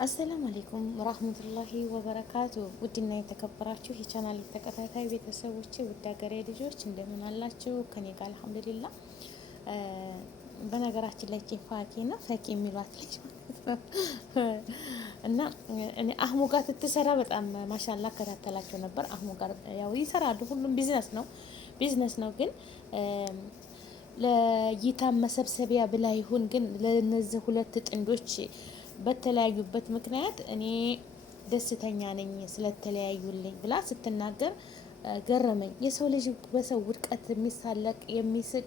አሰላሙ አሌይኩም ወራህመቱላሂ ወበረካቱ። ውድና የተከበራችሁ የቻናል ተከታታይ ቤተሰቦቼ ውድ ሀገሬ ልጆች እንደምን አላችሁ? ከኔ ጋር አልሐምዱሊላ። በነገራችን ላይ ፋኪና ፈኪ የሚሏት ልጅ እና እኔ አህሙ ጋር ትትሰራ በጣም ማሻላ እከታተላቸው ነበር። አህሙ ጋር ያው ይሰራሉ፣ ሁሉም ቢዝነስ ነው ግን ለእይታ መሰብሰቢያ ብላ ይሁን ግን ለነዚህ ሁለት ጥንዶች በተለያዩበት ምክንያት እኔ ደስተኛ ነኝ ስለተለያዩልኝ ብላ ስትናገር ገረመኝ። የሰው ልጅ በሰው ውድቀት የሚሳለቅ የሚስቅ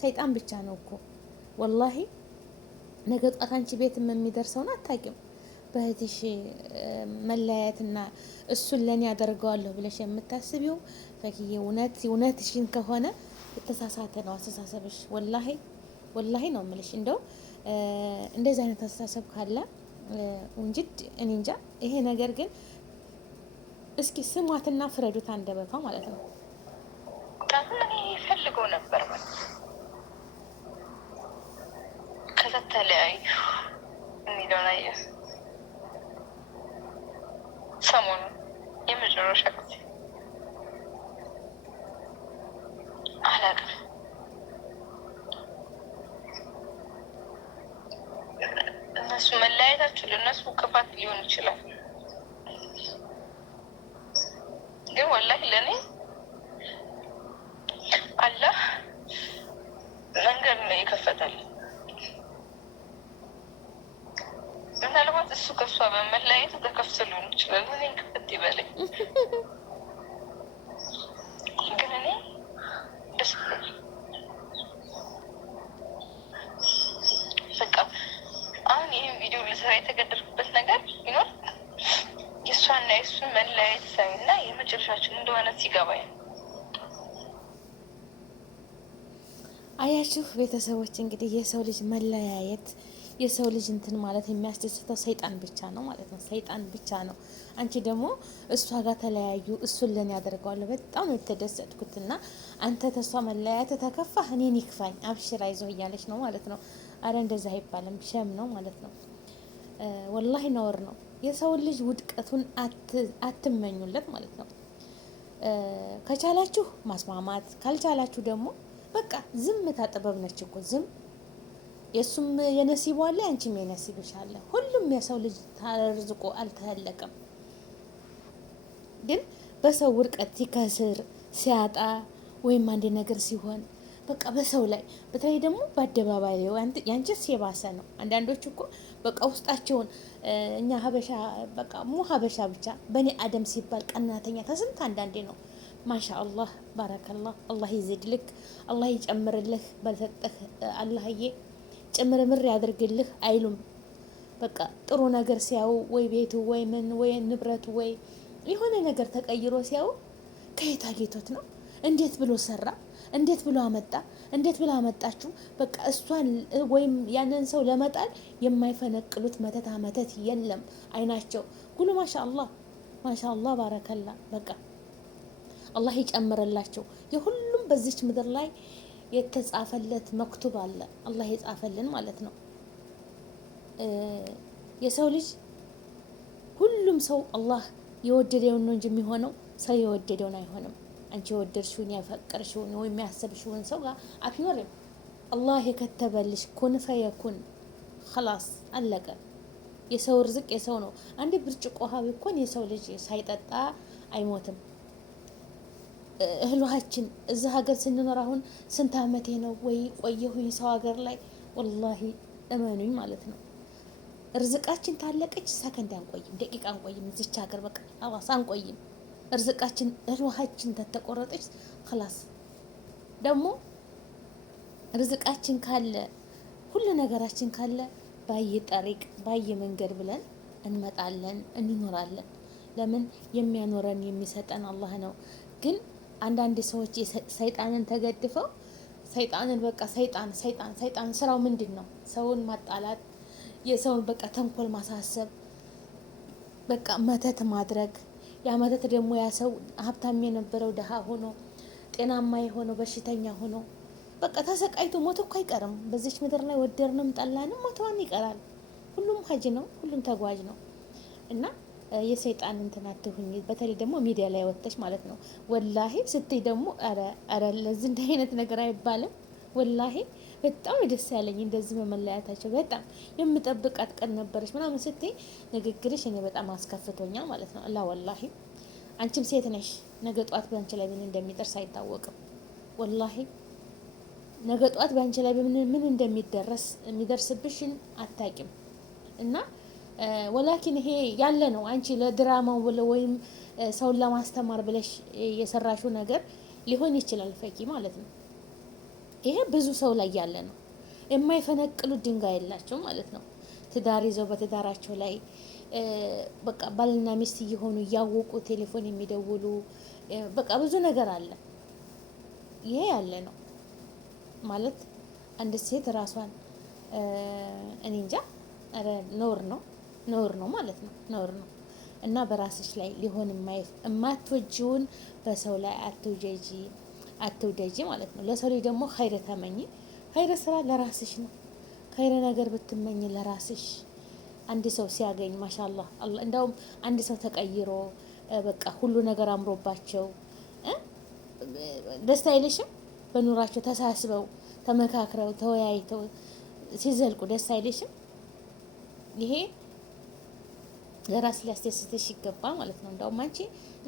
ሰይጣን ብቻ ነው እኮ ወላሂ። ነገ ጧት አንቺ ቤትም የሚደርሰውን አታውቂም። በእህትሽ መለያየትና እሱን ለኔ ያደርገዋለሁ ብለሽ የምታስቢው ፈኪዬ እውነትሽን ከሆነ የተሳሳተ ነው አስተሳሰብሽ። ወላሂ ነው የምልሽ። እንደው እንደዚህ አይነት አስተሳሰብ ካለ እንጅድ እኔ እንጃ። ይሄ ነገር ግን እስኪ ስሟትና ፍረዱት፣ አንደበቷ ማለት ነው። እኔ ፈልገው ነበር ማለት ከተለያዩ የሚለውን አየህ። ሰሞኑን የመጨረሻ ጊዜ አላውቅም እነሱ መለያየታቸው ለእነሱ ክፋት ሊሆን ይችላል፣ ግን ወላሂ ለእኔ አላህ መንገድ ነው የከፈተል። ምናልባት እሱ ከሷ በመለያየቱ ተከፍቶ ሊሆን ይችላል። እኔ ክፍት ይበለኝ፣ ግን እኔ ደስ በቃ አሁን ይህን ቪዲዮ ልሰራ የተገደድኩበት ነገር ቢኖር የእሷና የእሱን መለያየት ሳይና የመጨረሻችን እንደሆነ ሲገባኝ ነው። አያችሁ ቤተሰቦች፣ እንግዲህ የሰው ልጅ መለያየት የሰው ልጅ እንትን ማለት የሚያስደስተው ሰይጣን ብቻ ነው ማለት ነው። ሰይጣን ብቻ ነው። አንቺ ደግሞ እሷ ጋር ተለያዩ፣ እሱን ለኔ ያደርገዋለሁ በጣም ነው የተደሰትኩትና አንተ ተሷ መለያየት ተከፋህ፣ እኔን ይክፋኝ፣ አብሽር አይዞህ እያለች ነው ማለት ነው። አረ እንደዛ አይባልም፣ ሸም ነው ማለት ነው። ወላሂ ነውር ነው። የሰው ልጅ ውድቀቱን አትመኙለት ማለት ነው። ከቻላችሁ ማስማማት፣ ካልቻላችሁ ደግሞ በቃ ዝምታ ጥበብ ነች እኮ ዝም። የእሱም የነሲቡ አለ፣ አንቺም የነሲብሽ አለ። ሁሉም የሰው ልጅ ተርዝቆ አልተለቀም። ግን በሰው ውድቀት ሲከስር ሲያጣ ወይም አንድ ነገር ሲሆን በቃ በሰው ላይ በተለይ ደግሞ በአደባባይ ያንቺስ የባሰ ነው። አንዳንዶች እኮ በቃ ውስጣቸውን እኛ ሀበሻ በቃ ሀበሻ ብቻ በኔ አደም ሲባል ቀናተኛ ተስንት አንዳንዴ ነው። ማሻ አላህ ባረከላህ፣ አላህ ይዝድልክ፣ አላህ ይጨምርልህ፣ በሰጠህ አላህዬ ጭምርምር ያድርግልህ አይሉም። በቃ ጥሩ ነገር ሲያዩ ወይ ቤቱ ወይ ምን ወይ ንብረቱ ወይ የሆነ ነገር ተቀይሮ ሲያዩ ከየት አጌቶት ነው? እንዴት ብሎ ሰራ? እንዴት ብሎ አመጣ? እንዴት ብሎ አመጣችሁ? በቃ እሷን ወይም ያንን ሰው ለመጣል የማይፈነቅሉት መተት የለም። አይናቸው ጉሉ ማሻአላህ ባረከላ። በቃ አላህ ይጨምርላቸው። የሁሉም በዚች ምድር ላይ የተጻፈለት መክቱብ አለ፣ አላህ የጻፈልን ማለት ነው። የሰው ልጅ ሁሉም ሰው አላህ የወደደውን ነው እንጂ የሚሆነው ሰው የወደደውን አይሆንም። አንቺ የወደድሽውን ያፈቀርሽውን ወይም ያሰብሽውን ሰው ጋር አትኖርም። አላህ የከተበልሽ ኩን ፈየኩን خلاص አለቀ። የሰው ርዝቅ የሰው ነው። አንድ ብርጭቆ ውሃ ቢኮን የሰው ልጅ ሳይጠጣ አይሞትም። እህሏችን እዛ ሀገር ስንኖር አሁን ስንት አመቴ ነው ወይ ቆየሁኝ ሰው ሀገር ላይ ወላሂ እመኑኝ ማለት ነው። ርዝቃችን ታለቀች ሰከንድ አንቆይም፣ ደቂቃ አንቆይም እዚች ሀገር በቃ አዋሳ አንቆይም። ርዝቃችን እህሏችን ተተቆረጠች خلاص። ደግሞ ርዝቃችን ካለ ሁሉ ነገራችን ካለ ባየ ጠሪቅ ባየ መንገድ ብለን እንመጣለን እንኖራለን። ለምን የሚያኖረን የሚሰጠን አላህ ነው። ግን አንዳንድ ሰዎች ሰይጣንን ተገድፈው ሰይጣንን በቃ ሰይጣን ስራው ምንድን ነው? ሰውን ማጣላት፣ የሰውን በቃ ተንኮል ማሳሰብ፣ በቃ መተት ማድረግ። ያ መተት ደግሞ ያ ሰው ሀብታም የነበረው ደሃ ሆኖ ጤናማ የሆነው በሽተኛ ሆኖ በቃ ተሰቃይቶ ሞት እኮ አይቀርም። በዚች ምድር ላይ ወደድንም ጠላንም ሞተዋን ይቀራል። ሁሉም ሀጅ ነው፣ ሁሉም ተጓዥ ነው። እና የሰይጣን እንትን አትሁኝ። በተለይ ደግሞ ሚዲያ ላይ ወጥተሽ ማለት ነው። ወላሂ ስትይ ደግሞ ኧረ ለዚህ እንደ አይነት ነገር አይባልም። ወላሂ በጣም ደስ ያለኝ እንደዚህ በመለያታቸው በጣም የምጠብቃት ቀን ነበረች ምናምን ስትይ ንግግርሽ እኔ በጣም አስከፍቶኛል ማለት ነው። አላ ወላሂ አንቺም ሴት ነሽ። ነገ ጧት በአንቺ ላይ ምን እንደሚደርስ አይታወቅም። ወላሂ ነገ ጧት በአንቺ ላይ ምን እንደሚደረስ የሚደርስብሽን አታቂም። እና ወላኪን ይሄ ያለ ነው። አንቺ ለድራማው ብለ ወይም ሰውን ለማስተማር ብለሽ የሰራሽው ነገር ሊሆን ይችላል ፈኪ ማለት ነው። ይሄ ብዙ ሰው ላይ ያለ ነው። የማይፈነቅሉት ድንጋይ የላቸው ማለት ነው። ትዳር ይዘው በትዳራቸው ላይ በቃ ባልና ሚስት እየሆኑ እያወቁ ቴሌፎን የሚደውሉ በቃ ብዙ ነገር አለ። ይሄ ያለ ነው ማለት አንድ ሴት ራሷን እኔ እንጃ ነውር ነው ማለት ነው። ነውር ነው። እና በራስሽ ላይ ሊሆን የማትወጂውን በሰው ላይ አትውደጂ ማለት ነው። ለሰው ላይ ደግሞ ኸይር ተመኝ። ኸይር ስራ ለራስሽ ነው። ኸይር ነገር ብትመኝ ለራስሽ አንድ ሰው ሲያገኝ ማሻአላህ እንደውም አንድ ሰው ተቀይሮ በቃ ሁሉ ነገር አምሮባቸው ደስታ አይልሽም? በኑራቸው ተሳስበው ተመካክረው ተወያይተው ሲዘልቁ ደስ አይልሽም? ይሄ ለራስ ሊያስደስትሽ ይገባ ማለት ነው። እንደውም አንቺ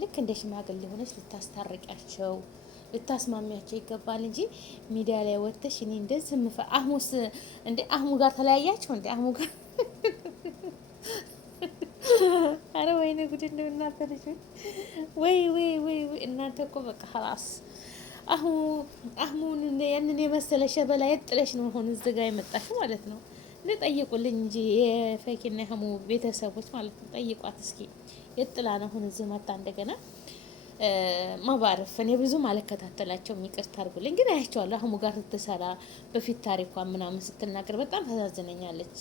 ልክ እንደ ሽማግሌ ሆነች ልታስታርቂያቸው ልታስማሚያቸው ይገባል እንጂ ሚዲያ ላይ ወጥተሽ እኔ እንደዚህ አህሙስ እንደ አህሙ ጋር ተለያያቸው እንደ አህሙ ጋር አረ ወይኔ ጉድ ነው እናንተ ልጆች። ወይ እናንተ እኮ በቃ ኸላስ አህሙን ያንን የመሰለ ሸበላ የጥለሽ ነው አሁን እዚህ ጋር የመጣሽው ማለት ነው። ጠይቁልኝ እንጂ የፈኪና የአህሙ ቤተሰቦች ማለት ነው። ጠይቋት እስኪ የጥላ ነው አሁን እዚህ መጣ እንደገና ማባረፍ። እኔ ብዙም አልከታተላቸውም ይቅርታ አድርጉልኝ፣ ግን አያቸዋለሁ አህሙ ጋር ስትሰራ በፊት ታሪኳን ምናምን ስትናገር በጣም ታሳዝነኛለች።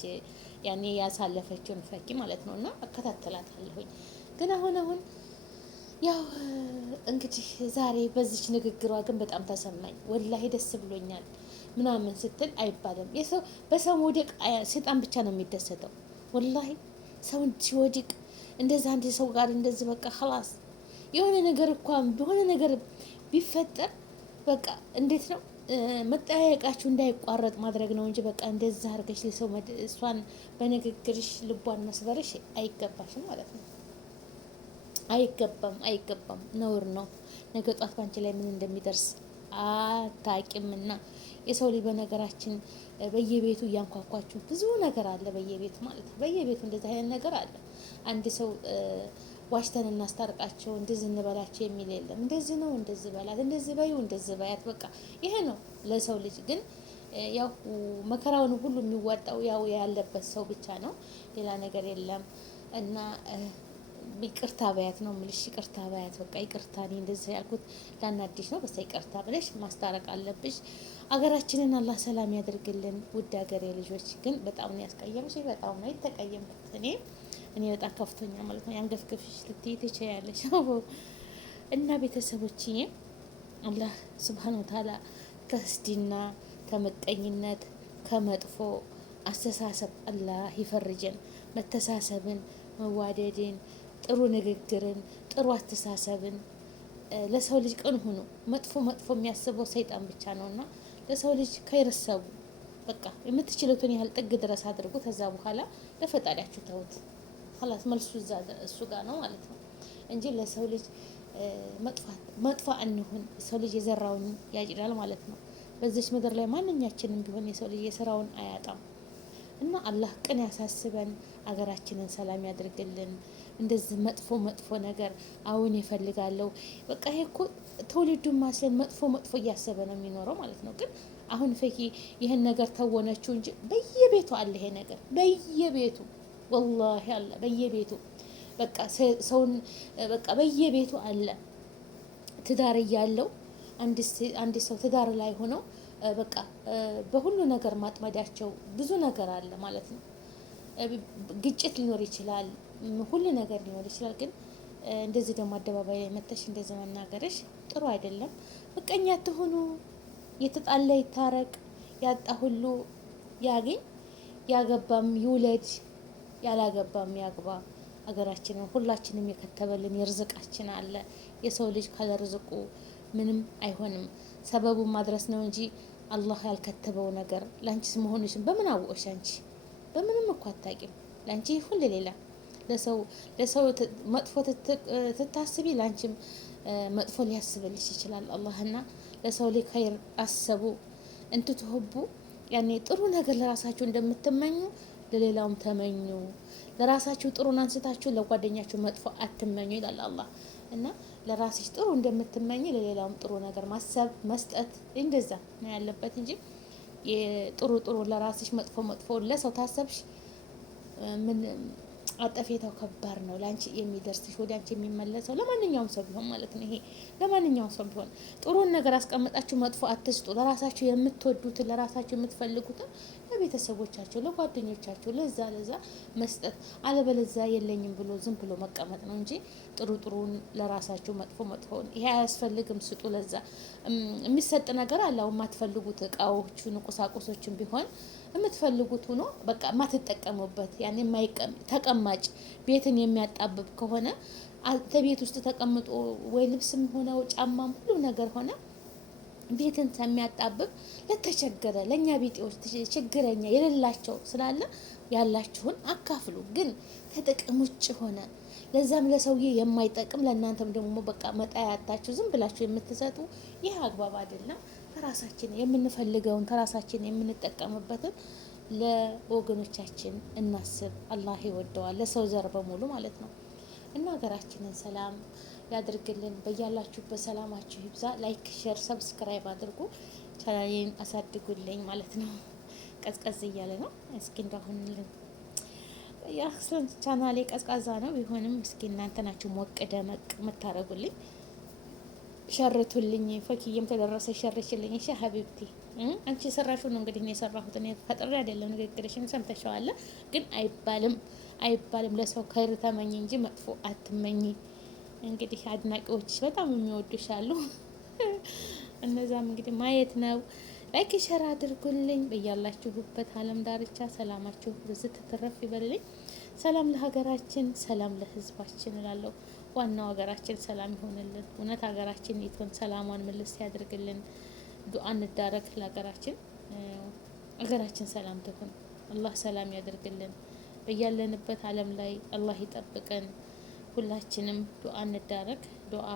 ያኔ ያሳለፈችውን ፈኪ ማለት ነው። እና እከታተላታለሁኝ። ግን አሁን ያው እንግዲህ ዛሬ በዚች ንግግሯ ግን በጣም ተሰማኝ። ወላሂ ደስ ብሎኛል ምናምን ስትል አይባልም። በሰው መውደቅ ሰይጣን ብቻ ነው የሚደሰተው። ወላሂ ሰው ሲወድቅ እንደዛ አንድ ሰው ጋር እንደዚህ በቃ ኸላስ የሆነ ነገር እንኳን በሆነ ነገር ቢፈጠር በቃ እንዴት ነው መጠያየቃችሁ እንዳይቋረጥ ማድረግ ነው እንጂ በቃ እንደዛ አድርገሽ ለሰው እሷን በንግግርሽ ልቧን መስበርሽ አይገባሽም ማለት ነው። አይገባም፣ ነውር ነው። ነገ ጧት ባንቺ ላይ ምን እንደሚደርስ አታቂምና የሰው ልጅ በነገራችን በየቤቱ እያንኳኳችሁ ብዙ ነገር አለ በየቤቱ ማለት ነው። በየቤቱ እንደዚህ አይነት ነገር አለ። አንድ ሰው ዋሽተን እናስታርቃቸው እንደዚህ እንበላቸው የሚል የለም። እንደዚህ ነው፣ እንደዚህ በላት፣ እንደዚህ በዩ፣ እንደዚህ በያት፣ በቃ ይሄ ነው ለሰው ልጅ። ግን ያው መከራውን ሁሉ የሚወጣው ያው ያለበት ሰው ብቻ ነው፣ ሌላ ነገር የለም። እና ይቅርታ በያት ነው የምልሽ። ይቅርታ በያት በቃ ይቅርታ፣ እኔ እንደዚህ ያልኩት ላናድሽ ነው፣ በቃ ይቅርታ ብለሽ ማስታረቅ አለብሽ። አገራችንን አላህ ሰላም ያደርግልን። ውድ ሀገሬ ልጆች ግን በጣም ነው ያስቀየምሽ፣ በጣም ነው የተቀየምኩት እኔ በጣም ከፍቶኛ ማለት ነው። ያንገፍገፍሽ ልትይ ትችያለሽ። እና ቤተሰቦች አላህ ሱብሃነ ወተዓላ ከስዲና ከምቀኝነት ከመጥፎ አስተሳሰብ አላህ ይፈርጀን። መተሳሰብን፣ መዋደድን፣ ጥሩ ንግግርን፣ ጥሩ አስተሳሰብን ለሰው ልጅ ቅን ሁኑ። መጥፎ የሚያስበው ሰይጣን ብቻ ነውና ለሰው ልጅ ከይረሰቡ በቃ የምትችሉትን ያህል ጥግ ድረስ አድርጉ። ከዛ በኋላ ለፈጣሪያችሁ ተውት። ኸላስ መልሱ እሱ ጋር ነው ማለት ነው እንጂ ለሰው ልጅ መጥፎ አንሁን። ሰው ልጅ የዘራውን ያጭዳል ማለት ነው። በዚች ምድር ላይ ማንኛችንም ቢሆን የሰው ልጅ የስራውን አያጣም። እና አላህ ቅን ያሳስበን፣ አገራችንን ሰላም ያድርግልን። እንደዚህ መጥፎ ነገር አሁን ይፈልጋለሁ በቃ ይሄ እኮ ትውልዱን ማስለን መጥፎ እያሰበ ነው የሚኖረው ማለት ነው። ግን አሁን ፈኪ ይህን ነገር ተወነችው እንጂ በየቤቱ አለ ይሄ ነገር በየቤቱ ወላሂ አለ በየቤቱ በቃ ሰውን በቃ በየቤቱ አለ። ትዳር እያለው አንድ ሰው ትዳር ላይ ሆነው በቃ በሁሉ ነገር ማጥመዳቸው ብዙ ነገር አለ ማለት ነው። ግጭት ሊኖር ይችላል፣ ሁሉ ነገር ሊኖር ይችላል። ግን እንደዚህ ደግሞ አደባባይ ላይ መተሽ እንደዚህ መናገርሽ ጥሩ አይደለም። ምቀኛ ትሆኑ፣ የተጣላ ይታረቅ፣ ያጣ ሁሉ ያገኝ፣ ያገባም ይውለድ፣ ያላገባም ያግባ። ሀገራችንን ሁላችንም የከተበልን የርዝቃችን አለ። የሰው ልጅ ካለ ርዝቁ ምንም አይሆንም። ሰበቡን ማድረስ ነው እንጂ አላህ ያልከተበው ነገር ላንቺስ መሆንሽን በምን አወቅሽ? አንቺ በምንም እኮ አታቂም። ላንቺ ሁሉ ሌላ ለሰው መጥፎ ትታስቢ ላንቺም መጥፎ ሊያስብልሽ ይችላል አላህና ለሰው ላይ ኸይር አሰቡ እንትትሁቡ ያኔ ጥሩ ነገር ለራሳችሁ እንደምትመኙ ለሌላውም ተመኙ። ለራሳችሁ ጥሩን አንስታችሁ ለጓደኛችሁ መጥፎ አትመኙ ይላል አላህ። እና ለራስሽ ጥሩ እንደምትመኝ ለሌላውም ጥሩ ነገር ማሰብ መስጠት እንደዛ ነው ያለበት እንጂ ጥሩ ለራስሽ መጥፎ ለሰው ታሰብሽ ምን አጠፌታው ከባድ ነው። ላንቺ የሚደርስሽ ወደ አንቺ የሚመለሰው ለማንኛውም ሰው ቢሆን ማለት ነው። ይሄ ለማንኛውም ሰው ቢሆን ጥሩን ነገር አስቀምጣችሁ መጥፎ አትስጡ። ለራሳችሁ የምትወዱትን ለራሳችሁ የምትፈልጉትን ለቤተሰቦቻቸው፣ ለጓደኞቻቸው ለዛ መስጠት። አለበለዛ የለኝም ብሎ ዝም ብሎ መቀመጥ ነው እንጂ ጥሩን ለራሳችሁ መጥፎን ይሄ አያስፈልግም ስጡ። ለዛ የሚሰጥ ነገር አለ። የማትፈልጉት እቃዎችን ቁሳቁሶችን ቢሆን የምትፈልጉት ሆኖ በቃ ማትጠቀሙበት ያኔ ተቀማጭ ቤትን የሚያጣብብ ከሆነ ቤት ውስጥ ተቀምጦ ወይ ልብስም ሆነው ጫማም ሁሉ ነገር ሆነ ቤትን የሚያጣብብ ለተቸገረ ለእኛ ቤጤዎች ችግረኛ የሌላቸው ስላለ ያላችሁን አካፍሉ። ግን ከጥቅም ውጭ ሆነ ለዛም ለሰውዬ የማይጠቅም ለእናንተም ደግሞ በቃ መጣያ ያታችሁ ዝም ብላችሁ የምትሰጡ ይህ አግባብ አይደለም። ከራሳችን የምንፈልገውን ከራሳችን የምንጠቀምበትን ለወገኖቻችን እናስብ። አላህ ይወደዋል፣ ለሰው ዘር በሙሉ ማለት ነው። እና ሀገራችንን ሰላም ያድርግልን። በያላችሁበት ሰላማችሁ ይብዛ። ላይክ፣ ሼር፣ ሰብስክራይብ አድርጉ። ቻናሌን አሳድጉልኝ ማለት ነው። ቀዝቀዝ እያለ ነው። እስኪ እንዳሁንልን ቻናሌ ቀዝቃዛ ነው ቢሆንም እስኪ እናንተ ናችሁ ሞቅ ደመቅ የምታረጉልኝ። ሸርቱልኝ። ፈኪየም ተደረሰ ሸርችልኝ። እሺ ሀቢብቲ አንቺ የሰራሽው ነው እንግዲህ ነው የሰራሁት። እኔ ፈጥሬ አይደለም። ንግግርሽን ሰምተሻዋል። ግን አይባልም ለሰው ከይር ተመኝ እንጂ መጥፎ አትመኝ። እንግዲህ አድናቂዎች በጣም የሚወዱሽ አሉ። እነዛም እንግዲህ ማየት ነው። ላይክ ሸር አድርጉልኝ። በያላችሁበት ዓለም ዳርቻ ሰላማችሁ ብዝት ትረፍ ይበልልኝ። ሰላም ለሀገራችን፣ ሰላም ለሕዝባችን እላለሁ። ዋናው ሀገራችን ሰላም ይሆንልን። እውነት ሀገራችን ይቶን ሰላሟን መልስ ያድርግልን። ዱአ እንዳረግ ለሀገራችን፣ ሀገራችን ሰላም ትሁን። አላህ ሰላም ያድርግልን። በያለንበት ዓለም ላይ አላህ ይጠብቀን። ሁላችንም ዱአ እንዳረግ። ዱአ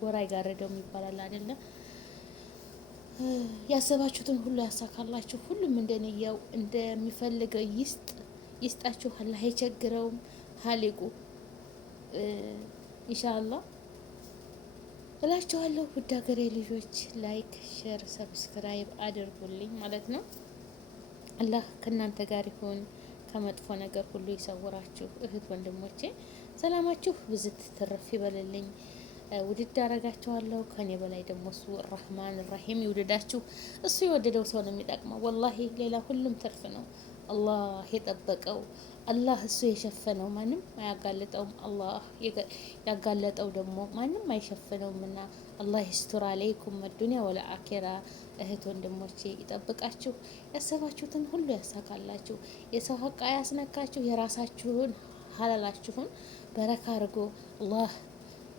ጎራ ይጋረደውም ይባላል አይደለ? ያሰባችሁትን ሁሉ ያሳካላችሁ። ሁሉም እንደነያው እንደሚፈልገው ይስጣችሁ። አላህ አይቸግረውም። ሀሊቁ ኢንሻአላህ እላችኋለሁ። ውድ ሀገሬ ልጆች ላይክ፣ ሼር፣ ሰብስክራይብ አድርጉልኝ ማለት ነው። አላህ ከእናንተ ጋር ይሁን። ከመጥፎ ነገር ሁሉ ይሰውራችሁ። እህት ወንድሞቼ ሰላማችሁ ብዝት ትርፍ ይበልልኝ። ውድድ አረጋችኋለሁ። ከኔ በላይ ደግሞ እሱ ረህማን ራሂም ይውደዳችሁ። እሱ የወደደው ሰው ነው የሚጠቅመው። ወላሂ ሌላ ሁሉም ትርፍ ነው። አላህ የጠበቀው አላህ እሱ የሸፈነው ማንም አያጋልጠውም። አላህ ያጋለጠው ደግሞ ማንም አይሸፍነውም። እና አላህ ይስቱር አለይኩም መዱንያ ወላ አኬራ። እህት ወንድሞቼ ይጠብቃችሁ። ያሰባችሁትን ሁሉ ያሳካላችሁ። የሰው ሀቅ አያስነካችሁ። የራሳችሁን ሀላላችሁን በረካ አድርጎ አላህ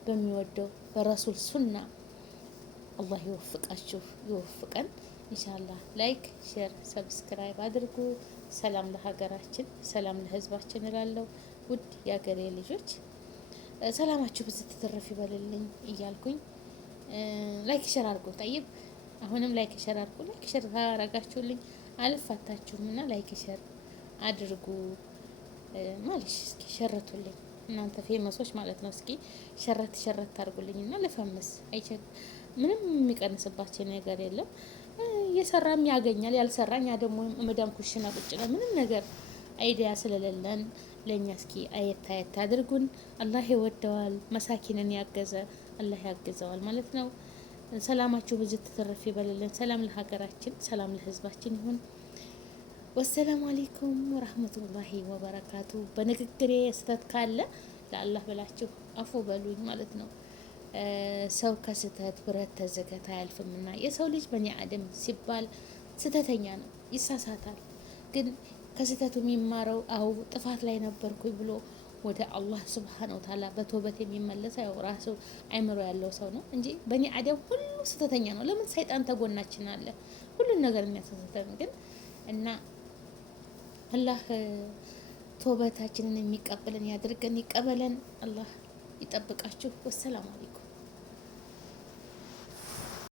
በሚወደው በረሱል ሱና አላህ ይወፍቃችሁ፣ ይወፍቀን ኢንሻአላህ። ላይክ፣ ሼር፣ ሰብስክራይብ አድርጉ። ሰላም ለሀገራችን፣ ሰላም ለሕዝባችን እላለሁ። ውድ የሀገሬ ልጆች ሰላማችሁ ብዙ ትተረፍ ይበልልኝ እያልኩኝ ላይክ ሼር አድርጉ። ጠይብ አሁንም ላይክ ሼር አድርጉ። ላይክ ሼር ታረጋችሁልኝ አልፋታችሁም እና ላይክ ሼር አድርጉ ማለሽ እስኪ ሸርቱልኝ እናንተ ፌመሶች ማለት ነው። እስኪ ሸረት አድርጉልኝና ልፈምስ። ምንም የሚቀንስባቸው ነገር የለም። እየሰራም ያገኛል፣ ያልሰራኛ ደግሞ መዳም ኩሽና ቁጭ ነው። ምንም ነገር አይዲያ ስለሌለን ለእኛ እስኪ አየት አድርጉን። አላህ ይወደዋል። መሳኪንን ያገዘ አላህ ያግዘዋል ማለት ነው። ሰላማችሁ ብዙ ትተረፍ ይበልልን። ሰላም ለሀገራችን፣ ሰላም ለሕዝባችን ይሁን። ወሰላሙ አለይኩም ወራህመቱላሂ ወበረካቱ። በንግግሬ ስህተት ካለ ለአላህ ብላችሁ አፉ በሉኝ ማለት ነው። ሰው ከስህተት ብረት ተዘገታ አያልፍምና የሰው ልጅ በኒ አደም ሲባል ስህተተኛ ነው፣ ይሳሳታል። ግን ከስህተቱ የሚማረው ጥፋት ላይ ነበርኩኝ ብሎ ወደ አላህ ሱብሓነሁ ወተዓላ በተውበት የሚመለስ ያው ራሱ አይምሮ ያለው ሰው ነው እንጂ በኒ አደም ሁሉ ስተተኛ ነው። ለምን ሰይጣን ተጎናችን አለ ሁሉን ነገር የሚያሳስተን ግን እና አላህ ተውበታችንን የሚቀበልን ያድርገን፣ ይቀበለን። አላህ ይጠብቃችሁ። ወሰላሙ አለይኩም።